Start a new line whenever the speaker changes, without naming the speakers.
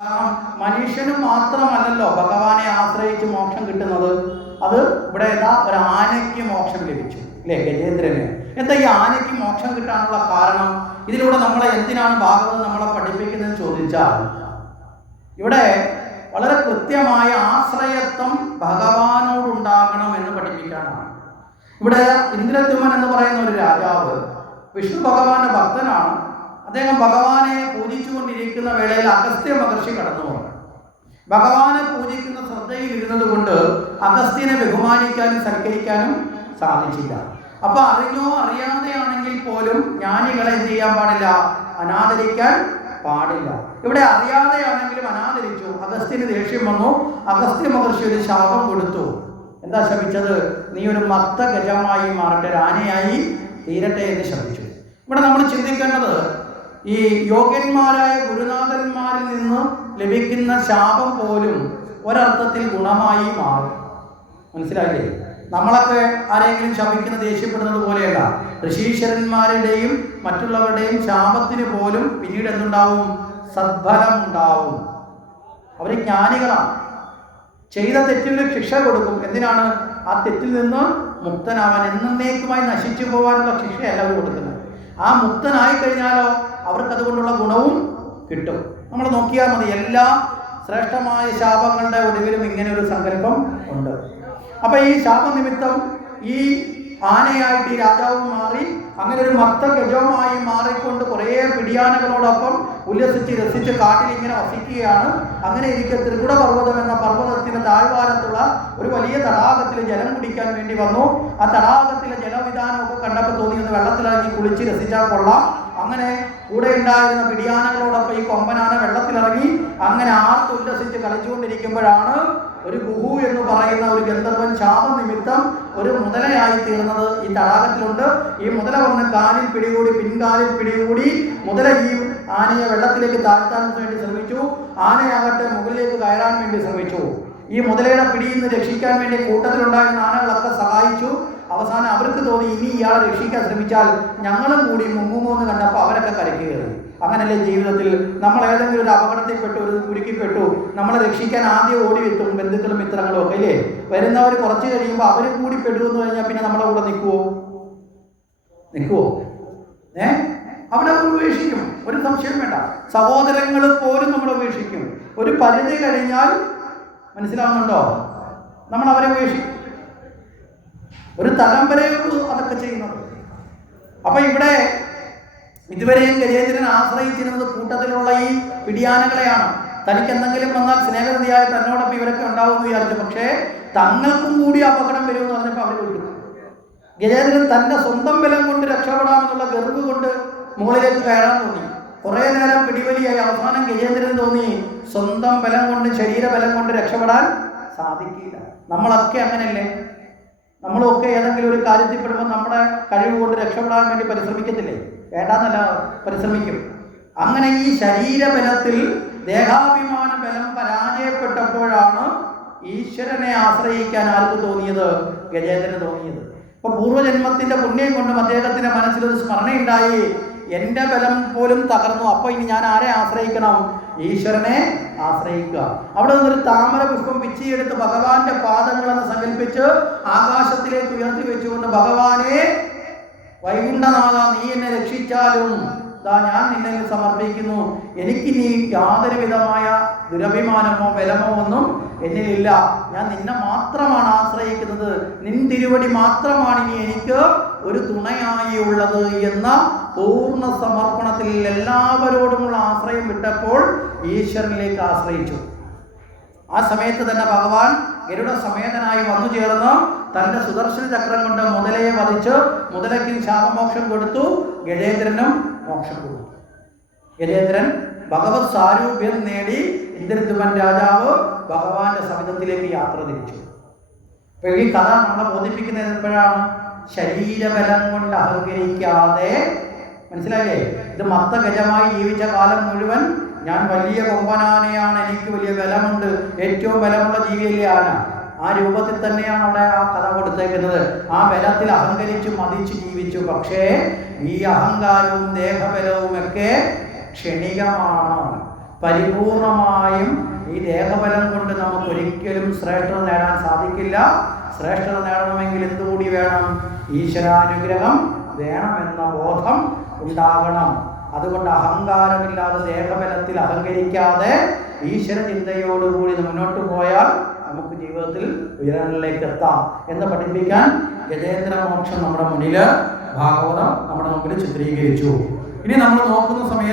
കാരണം മനുഷ്യന് മാത്രമല്ലല്ലോ ഭഗവാനെ ആശ്രയിച്ച് മോക്ഷം കിട്ടുന്നത്. അത് ഇവിടെ എന്താ? ഒരു ആനയ്ക്ക് മോക്ഷം ലഭിച്ചു അല്ലേ ഗജേന്ദ്രന്? എന്താ ഈ ആനയ്ക്ക് മോക്ഷം കിട്ടാനുള്ള കാരണം? ഇതിലൂടെ നമ്മളെ എന്തിനാണ് ഭാഗവതം നമ്മളെ പഠിപ്പിക്കുന്നത് ചോദിച്ചാൽ ഇവിടെ വളരെ കൃത്യമായ ആശ്രയത്വം ഭഗവാനോടുണ്ടാകണം എന്ന് പഠിപ്പിക്കാനാണ്. ഇവിടെ ഇന്ദ്രദ്യുമൻ എന്ന് പറയുന്ന ഒരു രാജാവ് വിഷ്ണു ഭഗവാന്റെ ഭക്തനാണ്. അദ്ദേഹം ഭഗവാനെ പൂജിച്ചുകൊണ്ടിരിക്കുന്ന വേളയിൽ അഗസ്ത്യ മഹർഷി കടന്നു പോകണം ഭഗവാനെ പൂജിക്കുന്ന ശ്രദ്ധയിൽ ഇരുന്നത് കൊണ്ട് അഗസ്ത്യനെ ബഹുമാനിക്കാനും സൽക്കരിക്കാനും സാധിച്ചില്ല. അപ്പൊ അറിഞ്ഞോ അറിയാതെയാണെങ്കിൽ പോലും ജ്ഞാനികളെ എന്ത് ചെയ്യാൻ പാടില്ല? അനാദരിക്കാൻ പാടില്ല. ഇവിടെ അറിയാതെയാണെങ്കിലും അനാദരിച്ചു. അഗസ്ത്യന് ദേഷ്യം വന്നു. അഗസ്ത്യ മഹർഷി ഒരു ശാപം കൊടുത്തു. എന്താ ശപിച്ചത്? നീ ഒരു മത്ത ഗജമായി മാറട്ടെ ഒരു ആനയായി തീരട്ടെ എന്ന് ശപിച്ചു. ഇവിടെ നമ്മൾ ചിന്തിക്കേണ്ടത് ഈ യോഗ്യന്മാരായ ഗുരുനാഥന്മാരിൽ നിന്ന് ലഭിക്കുന്ന ശാപം പോലും ഒരർത്ഥത്തിൽ ഗുണമായി മാറും. മനസ്സിലായില്ലേ? നമ്മളൊക്കെ ആരെങ്കിലും ശപിക്കുന്ന ദേഷ്യപ്പെടുന്നത് പോലെയല്ല. ഋഷീശ്വരന്മാരുടെയും മറ്റുള്ളവരുടെയും ശാപത്തിന് പോലും പിന്നീട് എന്തുണ്ടാവും? സദ്ഫലം ഉണ്ടാവും. അവർ ജ്ഞാനികളാണ്. ചെയ്ത തെറ്റിന് ശിക്ഷ കൊടുക്കും. എന്തിനാണ്? ആ തെറ്റിൽ നിന്ന് മുക്തനാവാൻ എന്നേക്കുമായി നശിച്ചു പോകാനുള്ള ശിക്ഷയല്ല അവർ കൊടുക്കുന്നത്. ആ മുക്തനായി കഴിഞ്ഞാലോ അവർക്ക് അതുകൊണ്ടുള്ള ഗുണവും കിട്ടും. നമ്മൾ നോക്കിയാൽ മതി എല്ലാ ശ്രേഷ്ഠമായ ശാപങ്ങളുടെ ഒടുവിലും ഇങ്ങനെ ഒരു സങ്കല്പം ഉണ്ട്. അപ്പൊ ഈ ശാപനിമിത്തം ഈ ആനയായിട്ട് ഈ രാജാവ് മാറി അങ്ങനെ ഒരു മത്ത ഗജവുമായി മാറിക്കൊണ്ട് കുറേ പിടിയാനകളോടൊപ്പം ഉല്ലസിച്ച് രസിച്ച് കാട്ടിൽ ഇങ്ങനെ വസിക്കുകയാണ്. അങ്ങനെ ഇരിക്കെ ത്രികുട പർവതം എന്ന പർവതത്തിന്റെ താഴ്വാരത്തുള്ള ഒരു വലിയ തടാകത്തിൽ ജലം കുടിക്കാൻ വേണ്ടി വന്നു. ആ തടാകത്തിലെ ജലവിധാനമൊക്കെ കണ്ടപ്പോൾ തോന്നി ഒന്ന് വെള്ളത്തിലിറങ്ങി കുളിച്ച് രസിച്ചാൽ കൊള്ളാം. അങ്ങനെ കൂടെ ഉണ്ടായിരുന്ന പിടിയാനകളോടൊപ്പം ഈ കൊമ്പനാന വെള്ളത്തിലിറങ്ങി അങ്ങനെ ആ തുല്ലസിച്ച് കളിച്ചുകൊണ്ടിരിക്കുമ്പോഴാണ് ഒരു ഗുഹു എന്ന് പറയുന്ന ഒരു ഗന്ധർവൻ ശാപനിമിത്തം ഒരു മുതലയായി തീർന്നത് ഈ തടാകത്തിലുണ്ട്. ഈ മുതല വന്ന് കാലിൽ പിടികൂടി പിൻകാലിൽ പിടികൂടി മുതല ഈ ആനയെ വെള്ളത്തിലേക്ക് താഴ്ത്താൻ വേണ്ടി ശ്രമിച്ചു. ആനയാകട്ടെ മുകളിലേക്ക് കയറാൻ വേണ്ടി ശ്രമിച്ചു. ഈ മുതലയുടെ പിടിയിൽ നിന്ന് രക്ഷിക്കാൻ വേണ്ടി കൂട്ടത്തിലുണ്ടായിരുന്ന ആനകളൊക്കെ സഹായിച്ചു. അവസാനം അവർക്ക് തോന്നി ഇനി ഇയാളെ രക്ഷിക്കാൻ ശ്രമിച്ചാൽ ഞങ്ങളും കൂടി മുങ്ങുമോ എന്ന് കണ്ടപ്പോൾ അവരൊക്കെ കരയ്ക്കുകയാണ്. അങ്ങനല്ലേ ജീവിതത്തിൽ നമ്മൾ ഏതെങ്കിലും ഒരു അപകടത്തിൽപ്പെട്ടു ഒരു കുരുക്കിപ്പെട്ടു നമ്മളെ രക്ഷിക്കാൻ ആദ്യം ഓടി എത്തും ബന്ധുക്കളും മിത്രങ്ങളും ഒക്കെ അല്ലേ വരുന്നവർ കുറച്ച് കഴിയുമ്പോൾ അവരും കൂടി പെടുമെന്ന് കഴിഞ്ഞാൽ പിന്നെ നമ്മളെ കൂടെ നിൽക്കുവോ? നിൽക്കുവോ? ഏ? അവിടെ ഉപേക്ഷിക്കും. ഒരു സംശയം വേണ്ട. സഹോദരങ്ങൾ പോലും നമ്മൾ ഉപേക്ഷിക്കും. ഒരു പരിധി കഴിഞ്ഞാൽ മനസ്സിലാവുന്നുണ്ടോ? നമ്മൾ അവരെ ഉപേക്ഷിക്കും. ഒരു തലമ്പരയോട് അതൊക്കെ ചെയ്യുന്നത് അപ്പൊ ഇവിടെ ഇതുവരെയും ഗജേന്ദ്രൻ ആശ്രയിച്ചിരുന്നത് കൂട്ടത്തിലുള്ള ഈ പിടിയാനകളെയാണ്. തനിക്ക് എന്തെങ്കിലും വന്നാൽ സ്നേഹനിധിയായ തന്നോടൊപ്പം ഇവരൊക്കെ ഉണ്ടാവും എന്ന് വിചാരിച്ചു. പക്ഷേ തങ്ങൾക്കും കൂടി അപകടം വരുമെന്ന് പറഞ്ഞപ്പോൾ അവർ വിട്ടു. ഗജേന്ദ്രൻ തന്റെ സ്വന്തം ബലം കൊണ്ട് രക്ഷപ്പെടാമെന്നുള്ള ഗർവ് കൊണ്ട് മുകളിലേക്ക് കയറാൻ തോന്നി. കുറേ നേരം പിടിവലിയായി. അവസാനം ഗജേന്ദ്രൻ തോന്നി സ്വന്തം ബലം കൊണ്ട് ശരീരബലം കൊണ്ട് രക്ഷപ്പെടാൻ സാധിക്കില്ല. നമ്മളൊക്കെ അങ്ങനെയല്ലേ? നമ്മളൊക്കെ ഏതെങ്കിലും ഒരു കാര്യത്തിൽ പെടുമ്പോൾ നമ്മുടെ കഴിവ് കൊണ്ട് രക്ഷപ്പെടാൻ വേണ്ടി പരിശ്രമിക്കത്തില്ലേ? വേണ്ടാന്നല്ല പരിശ്രമിക്കും. അങ്ങനെ ഈ ശരീരബലത്തിൽ ദേഹാഭിമാന ബലം പരാജയപ്പെട്ടപ്പോഴാണ് ഈശ്വരനെ ആശ്രയിക്കാൻ ആർക്ക് തോന്നിയത്? ഗജേന്ദ്രന് തോന്നിയത്. അപ്പൊ പൂർവജന്മത്തിന്റെ പുണ്യം കൊണ്ടും അദ്ദേഹത്തിന്റെ മനസ്സിലൊരു സ്മരണയുണ്ടായി. എന്റെ ബലം പോലും തകർന്നു. അപ്പൊ ഇനി ഞാൻ ആരെ ആശ്രയിക്കണം? ഈശ്വരനെ ആശ്രയിക്കുക. അവിടെ നിന്നൊരു താമര പുഷ്പം പിച്ചിയെടുത്ത് ഭഗവാന്റെ പാദങ്ങളെന്ന് സങ്കല്പിച്ച് ആകാശത്തിലേക്ക് ഉയർത്തി വെച്ചുകൊണ്ട് ഭഗവാനെ വൈകുണ്ഠനാഥ നീ എന്നെ രക്ഷിച്ചാലും ദാ ഞാൻ നിന്നെ സമർപ്പിക്കുന്നു. എനിക്ക് നീ യാതൊരു വിധമായ ദുരഭിമാനമോ ബലമോ ഒന്നും എന്നിലില്ല. ഞാൻ നിന്നെ മാത്രമാണ് ആശ്രയിക്കുന്നത്. നിൻ തിരുവടി മാത്രമാണ് ഇനി എനിക്ക് ഒരു തുണയായി ഉള്ളത് എന്ന പൂർണ സമർപ്പണത്തിൽ എല്ലാവരോടുമുള്ള ആശ്രയം വിട്ടപ്പോൾ ഈശ്വരനിലേക്ക് ആശ്രയിച്ചു. ആ സമയത്ത് തന്നെ ഭഗവാൻ ഗരുഡ സമേതനായി വന്നു ചേർന്ന് തന്റെ സുദർശന ചക്രം കൊണ്ട് മുതലയെ വധിച്ച് മുതലയ്ക്ക് ശാപമോക്ഷം കൊടുത്തു. ഗജേന്ദ്രനും മോക്ഷം കൊടുത്തു. ഗജേന്ദ്രൻ ഭഗവത് സാരൂപ്യം നേടി ഇന്ദ്രദ്യുമൻ രാജാവ് ഭഗവാന്റെ സമിതത്തിലേക്ക് യാത്ര തിരിച്ചു. ഈ കഥ നമ്മളെ ബോധിപ്പിക്കുന്നത് എപ്പോഴാണ്? ശരീരബലം കൊണ്ട് അഹങ്കരിക്കാതെ മനസ്സിലായില്ലേ? ഇത് മത്ത ഗജമായി ജീവിച്ച കാലം മുഴുവൻ ഞാൻ വലിയ കൊമ്പനാനയാണ് എനിക്ക് വലിയ ബലമുണ്ട് ഏറ്റവും ബലമുള്ള ജീവിയല്ലേ ആന. ആ രൂപത്തിൽ തന്നെയാണ് അവിടെ ആ കഥ കൊടുത്തേക്കുന്നത്. ആ ബലത്തിൽ അഹങ്കരിച്ചു മതിച്ചു ജീവിച്ചു. പക്ഷേ ഈ അഹങ്കാരവും ദേഹബലവും ഒക്കെ ക്ഷണികമാണ് പരിപൂർണമായും ഈ ദേഹബലം കൊണ്ട് നമുക്ക് ഒരിക്കലും ശ്രേഷ്ഠത നേടാൻ സാധിക്കില്ല. ശ്രേഷ്ഠത നേടണമെങ്കിൽ എന്തുകൂടി വേണം? ഈശ്വരാനുഗ്രഹം വേണമെന്ന ബോധം ഉണ്ടാകണം. അതുകൊണ്ട് അഹങ്കാരമില്ലാതെ ദേഹബലത്തിൽ അഹങ്കരിക്കാതെ ഈശ്വര ചിന്തയോടുകൂടി മുന്നോട്ട് പോയാൽ നമുക്ക് ജീവിതത്തിൽ ഉയരങ്ങളിലേക്ക് എത്താം എന്ന് പഠിപ്പിക്കാൻ ഗജേന്ദ്ര മോക്ഷം നമ്മുടെ മുന്നിൽ ഭാഗവതം നമ്മുടെ മുമ്പിൽ ചിത്രീകരിച്ചു. ഇനി നമ്മൾ നോക്കുന്ന സമയത്ത്